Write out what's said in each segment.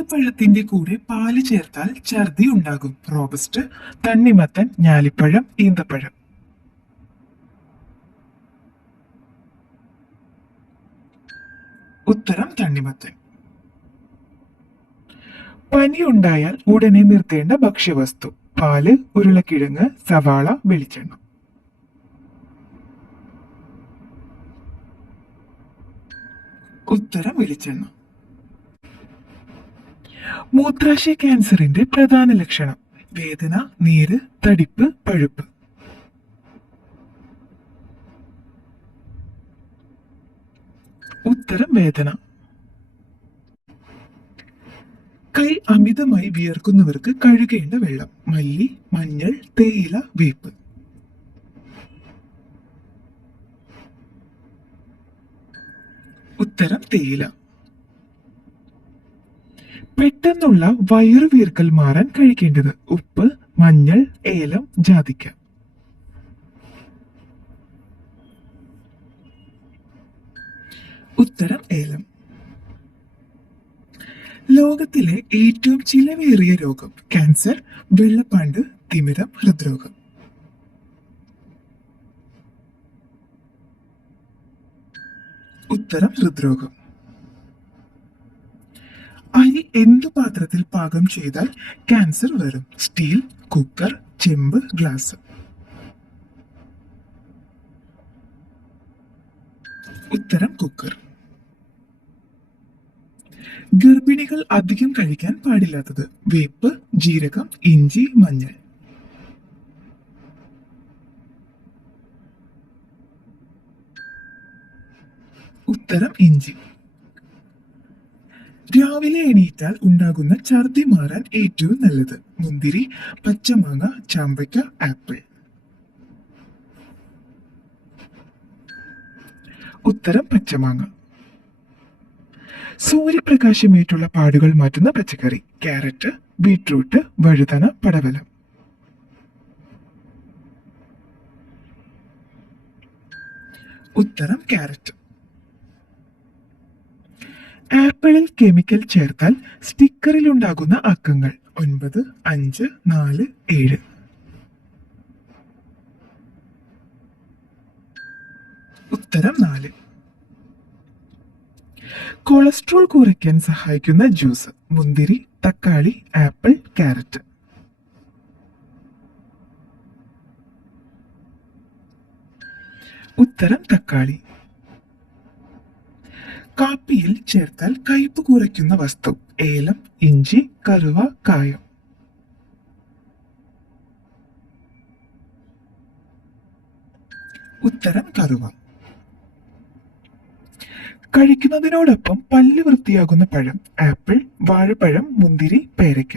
ഏത് പഴത്തിന്റെ കൂടെ പാല് ചേർത്താൽ ഛർദി ഉണ്ടാകും? റോബസ്റ്റ്, തണ്ണിമത്തൻ, ഞാലിപ്പഴം, ഈന്തപ്പഴം. ഉത്തരം തണ്ണിമത്തൻ. പനി ഉണ്ടായാൽ ഉടനെ നിർത്തേണ്ട ഭക്ഷ്യവസ്തു: പാല്, ഉരുളക്കിഴങ്ങ്, സവാള, വെളിച്ചെണ്ണ. ഉത്തരം വെളിച്ചെണ്ണ. മൂത്രാശയ ക്യാൻസറിന്റെ പ്രധാന ലക്ഷണം: വേദന, നീര്, തടിപ്പ്, പഴുപ്പ്. ഉത്തരം വേദന. കൈ അമിതമായി വിയർക്കുന്നവർക്ക് കഴുകേണ്ട വെള്ളം: മല്ലി, മഞ്ഞൾ, തേയില, വേപ്പ്. ഉത്തരം തേയില. പെട്ടെന്നുള്ള വയറുവീർക്കൽ മാറാൻ കഴിക്കേണ്ടത്: ഉപ്പ്, മഞ്ഞൾ, ഏലം, ജാതിക്ക. ഉത്തരം ഏലം. ലോകത്തിലെ ഏറ്റവും ചിലവേറിയ രോഗം: ക്യാൻസർ, വെള്ളപ്പാണ്ട്, തിമിരം, ഹൃദ്രോഗം. ഉത്തരം ഹൃദ്രോഗം. അരി എന്ത് പാത്രത്തിൽ പാകം ചെയ്താൽ ക്യാൻസർ വരും? സ്റ്റീൽ, കുക്കർ, ചെമ്പ്, ഗ്ലാസ്. ഉത്തരം കുക്കർ. ഗർഭിണികൾ അധികം കഴിക്കാൻ പാടില്ലാത്തത്: വേപ്പ്, ജീരകം, ഇഞ്ചി, മഞ്ഞൾ. ഉത്തരം ഇഞ്ചി. രാവിലെ എണീറ്റാൽ ഉണ്ടാകുന്ന ഛർദി മാറാൻ ഏറ്റവും നല്ലത്: മുന്തിരി, പച്ചമാങ്ങ, ചാമ്പയ്ക്ക, ആപ്പിൾ. ഉത്തരം പച്ചമാങ്ങ. സൂര്യപ്രകാശമേറ്റുള്ള പാടുകൾ മാറ്റുന്ന പച്ചക്കറി: ക്യാരറ്റ്, ബീട്രൂട്ട്, വഴുതന, പടവലം. ഉത്തരം ക്യാരറ്റ്. ആപ്പിളിൽ കെമിക്കൽ ചേർത്താൽ സ്റ്റിക്കറിൽ ഉണ്ടാകുന്ന അക്കങ്ങൾ: 9, 5, 4, 7. ഉത്തരം 4. കൊളസ്ട്രോൾ കുറയ്ക്കാൻ സഹായിക്കുന്ന ജ്യൂസ്: മുന്തിരി, തക്കാളി, ആപ്പിൾ, ക്യാരറ്റ്. ഉത്തരം തക്കാളി. കാപ്പിയിൽ ചേർത്താൽ കയ്പ് കുറയ്ക്കുന്ന വസ്തു: ഏലം, ഇഞ്ചി, കറുവ, കായം. ഉത്തരം കറുവ. കഴിക്കുന്നതിനോടൊപ്പം പല്ല് വൃത്തിയാകുന്ന പഴം: ആപ്പിൾ, വാഴപ്പഴം, മുന്തിരി, പേരയ്ക്ക.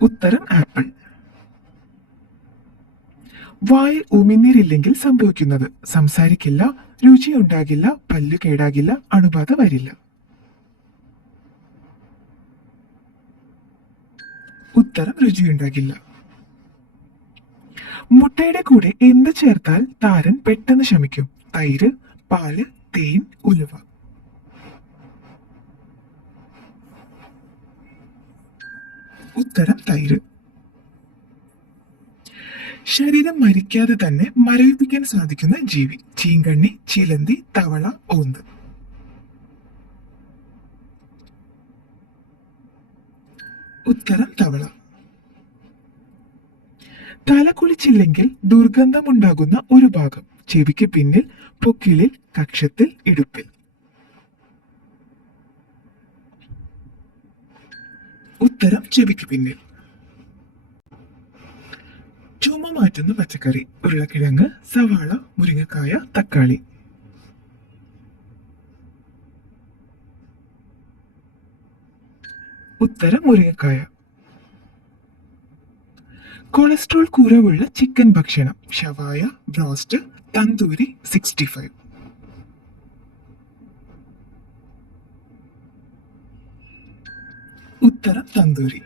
ഉത്തരം ആപ്പിൾ. വായിൽ ഉമിനീരില്ലെങ്കിൽ സംഭവിക്കുന്നത്: സംസാരിക്കില്ല, രുചിയുണ്ടാകില്ല, പല്ല് കേടാകില്ല, അണുബാധ വരില്ല. ഉത്തരം രുചിയുണ്ടാകില്ല. മുട്ടയുടെ കൂടെ എന്ത് ചേർത്താൽ താരൻ പെട്ടെന്ന് ശമിക്കും? തൈര്, പാല്, തേൻ, ഉലുവ. ഉത്തരം തൈര്. ശരീരം മരിക്കാതെ തന്നെ മരവിപ്പിക്കാൻ സാധിക്കുന്ന ജീവി: ചീങ്കണ്ണി, ചിലന്തി, തവള, ഓന്ത്. ഉത്തരം തവള. തല കുളിച്ചില്ലെങ്കിൽ ദുർഗന്ധമുണ്ടാകുന്ന ഒരു ഭാഗം: ചെവിക്ക് പിന്നിൽ, പൊക്കിളിൽ, കക്ഷത്തിൽ, ഇടുപ്പിൽ. ഉത്തരം ചെവിക്ക് പിന്നിൽ. ചുമ മാറ്റുന്ന പച്ചക്കറി: ഉരുളക്കിഴങ്ങ്, സവാള, മുരിങ്ങക്കായ, തക്കാളി. ഉത്തരം മുരിങ്ങക്കായ. കൊളസ്ട്രോൾ കുറവുള്ള ചിക്കൻ ഭക്ഷണം: ഷവായ, ബ്രോസ്റ്റ്, തന്തൂരി, 65. ഉത്തരം തന്തൂരി.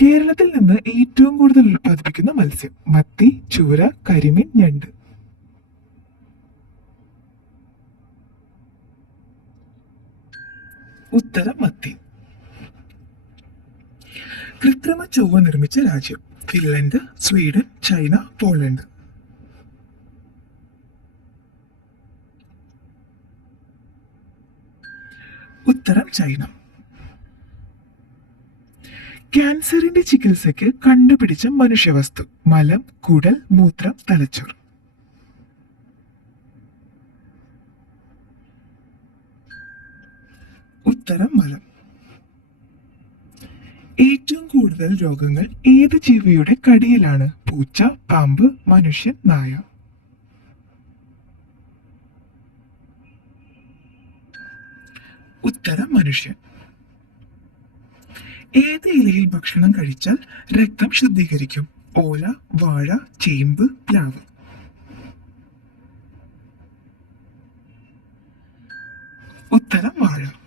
കേരളത്തിൽ നിന്ന് ഏറ്റവും കൂടുതൽ ഉൽപ്പാദിപ്പിക്കുന്ന മത്സ്യം: മത്തി, ചൂര, കരിമീൻ, ഞണ്ട്. ഉത്തരം മത്തി. കൃത്രിമ ചൊവ്വ നിർമ്മിച്ച രാജ്യം? Finland, Sweden, China, Poland. ഉത്തരം ചൈന. ക്യാൻസറിന്റെ ചികിത്സയ്ക്ക് കണ്ടുപിടിച്ച മനുഷ്യവസ്തു? മലം, കുടൽ, മൂത്രം, തലച്ചോർ. ഉത്തരം മലം. ഏറ്റവും കൂടുതൽ രോഗങ്ങൾ ഏത് ജീവിയുടെ കടിയിലാണ്? പൂച്ച, പാമ്പ്, മനുഷ്യൻ, നായ. ഉത്തരം മനുഷ്യൻ. ഏത് ഇലയിൽ ഭക്ഷണം കഴിച്ചാൽ രക്തം ശുദ്ധീകരിക്കും? ഓല, വാഴ, ചേമ്പ്, പ്ലാവ്. ഉത്തരം വാഴ.